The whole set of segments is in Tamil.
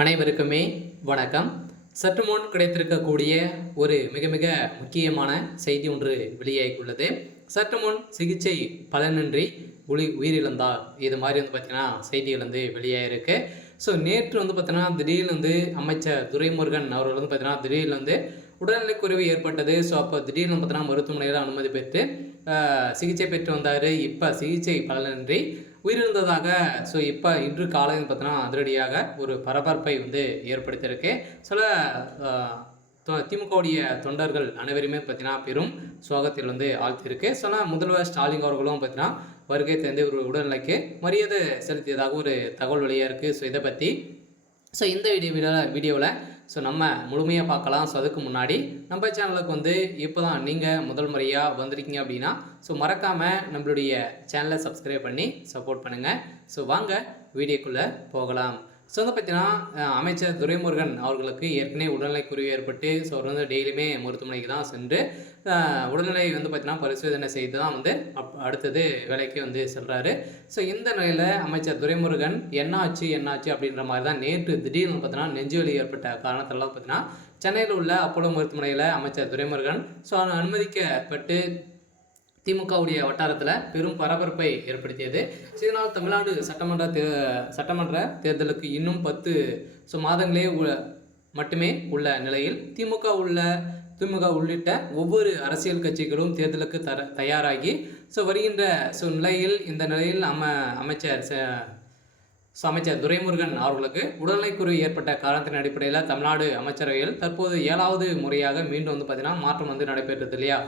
அனைவருக்குமே வணக்கம். சற்று முன் கிடைத்திருக்கக்கூடிய ஒரு மிக மிக முக்கியமான செய்தி ஒன்று வெளியாகியுள்ளது. சற்று முன் சிகிச்சை பலனின்றி உயிரிழந்தார். இது மாதிரி பார்த்தீங்கன்னா செய்திகள் வெளியாகிருக்கு. ஸோ நேற்று பார்த்தீங்கன்னா திடீர்னு அமைச்சர் துரைமுருகன் அவர்கள் பார்த்தீங்கன்னா திடீர்னு உடல்நலக்குறைவு ஏற்பட்டது. ஸோ அப்போ திடீர்னு பார்த்தீங்கன்னா மருத்துவமனையில் அனுமதி பெற்று சிகிச்சை பெற்று வந்தார். இப்போ சிகிச்சை பலனின்றி உயிரிழந்ததாக ஸோ இப்போ இன்று காலையில் பார்த்தீங்கன்னா அதிரடியாக ஒரு பரபரப்பை ஏற்படுத்தியிருக்கு. சில திமுகவுடைய தொண்டர்கள் அனைவருமே பார்த்தீங்கன்னா பெரும் சோகத்தில் ஆழ்த்தியிருக்கு. சில முதல்வர் ஸ்டாலின் அவர்களும் பார்த்தீங்கன்னா வருகை தந்து ஒரு உடல்நிலைக்கு மரியாதை செலுத்தியதாக ஒரு தகவல் வெளியாக இருக்குது. ஸோ இதை பற்றி இந்த வீடியோவில் நம்ம முழுமையாக பார்க்கலாம். ஸோ அதுக்கு முன்னாடி நம்ம சேனலுக்கு இப்போ தான் நீங்கள் முதல் முறையாக வந்திருக்கீங்க அப்படின்னா மறக்காமல் நம்மளுடைய சேனலை சப்ஸ்கிரைப் பண்ணி சப்போர்ட் பண்ணுங்கள். வாங்க வீடியோக்குள்ளே போகலாம். பார்த்தீங்கன்னா அமைச்சர் துரைமுருகன் அவர்களுக்கு ஏற்கனவே உடல்நிலை குறைவு ஏற்பட்டு அவர் டெய்லியுமே மருத்துவமனைக்கு தான் சென்று உடல்நிலை பார்த்தீங்கன்னா பரிசோதனை செய்து தான் அடுத்தது வேலைக்கு செல்கிறாரு. இந்த நிலையில் அமைச்சர் துரைமுருகன் என்னாச்சு அப்படின்ற மாதிரி தான் நேற்று திடீர்னு பார்த்தீங்கன்னா நெஞ்சுவலி ஏற்பட்ட காரணத்திலாம் பார்த்தீங்கன்னா சென்னையில் உள்ள அப்போலோ மருத்துவமனையில் அமைச்சர் துரைமுருகன் அனுமதிக்கப்பட்டு திமுகவுடைய வட்டாரத்தில் பெரும் பரபரப்பை ஏற்படுத்தியது. இதனால் தமிழ்நாடு சட்டமன்ற தேர்தலுக்கு இன்னும் 10 மாதங்களே மட்டுமே உள்ள நிலையில் திமுக உள்ளிட்ட ஒவ்வொரு அரசியல் கட்சிகளும் தேர்தலுக்கு தயாராகி வருகின்ற நிலையில் இந்த நிலையில் அமைச்சர் துரைமுருகன் அவர்களுக்கு உடல்நலக்குறைவு ஏற்பட்ட காரணத்தின் அடிப்படையில் தமிழ்நாடு அமைச்சரவையில் தற்போது 7வது முறையாக மீண்டும் பார்த்தீங்கன்னா மாற்றம் நடைபெற்றது இல்லையா.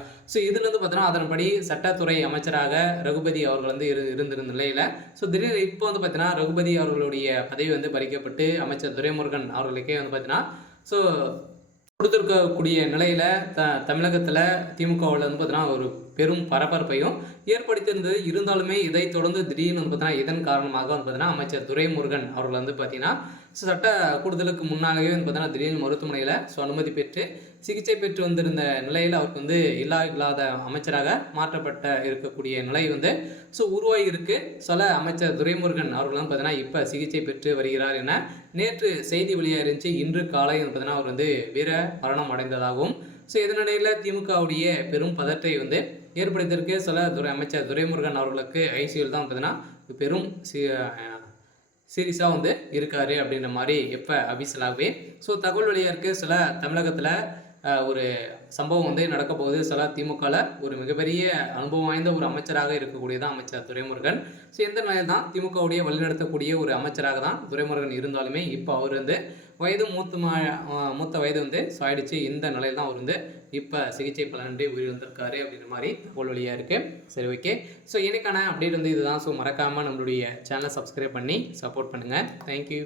இதுல பார்த்தீங்கன்னா அதன்படி சட்டத்துறை அமைச்சராக ரகுபதி அவர்கள் இருந்திருந்த நிலையில் திடீர்னு இப்போ பார்த்தீங்கன்னா ரகுபதி அவர்களுடைய பதவி பறிக்கப்பட்டு அமைச்சர் துரைமுருகன் அவர்களுக்கே பார்த்தீங்கன்னா கொடுத்துருக்கக்கூடிய நிலையில் தமிழகத்தில் திமுகவில் பார்த்தீங்கன்னா ஒரு பெரும் பரபரப்பையும் ஏற்படுத்தியிருந்தது. இருந்தாலுமே இதை தொடர்ந்து திடீர்னு பார்த்தீங்கன்னா இதன் காரணமாக பார்த்தீங்கன்னா அமைச்சர் துரைமுருகன் அவர்கள் பார்த்தீங்கன்னா சட்ட கூடுதலுக்கு முன்னாலேயே பார்த்தீங்கன்னா திடீர்னு மருத்துவமனையில் அனுமதி பெற்று சிகிச்சை பெற்று வந்திருந்த நிலையில் அவருக்கு இல்லாத அமைச்சராக மாற்றப்பட்ட இருக்கக்கூடிய நிலை உருவாகி இருக்கு. அமைச்சர் துரைமுருகன் அவர்கள் பார்த்தீங்கன்னா இப்போ சிகிச்சை பெற்று வருகிறார் என நேற்று செய்தி வெளியாக இருந்துச்சு. இன்று காலை பார்த்தீங்கன்னா அவர் வீர மரணம் அடைந்ததாகவும் இதனிடையில் திமுகவுடைய பெரும் பதற்றை ஏற்படுத்தியிருக்கு. அமைச்சர் துரைமுருகன் அவர்களுக்கு ஐசியூவில் தான் பார்த்தீங்கன்னா பெரும் சீரியஸாக இருக்காரு அப்படின்ற மாதிரி எப்போ அபிஷியலாகவே தகவல் வெளியாக இருக்குது. தமிழகத்தில் ஒரு சம்பவம் நடக்க போகுது. திமுகவில் ஒரு மிகப்பெரிய அனுபவம் வாய்ந்த ஒரு அமைச்சராக இருக்கக்கூடியதான் அமைச்சர் துரைமுருகன். எந்த நிலையில் தான் திமுகவுடைய வழிநடத்தக்கூடிய ஒரு அமைச்சராக தான் துரைமுருகன் இருந்தாலுமே இப்போ அவர் வயது மூத்த வயது ஆயிடுச்சு. இந்த நிலையில் தான் அவர் இப்போ சிகிச்சை பலனின்றி உயிரிழந்திருக்காரு அப்படின்ற மாதிரி தகவல் வழியாக இருக்குது. சரி, ஓகே. இன்னைக்கான அப்டேட் இதுதான். மறக்காமல் நம்மளுடைய சேனலை சப்ஸ்கிரைப் பண்ணி சப்போர்ட் பண்ணுங்கள். தேங்க்யூ.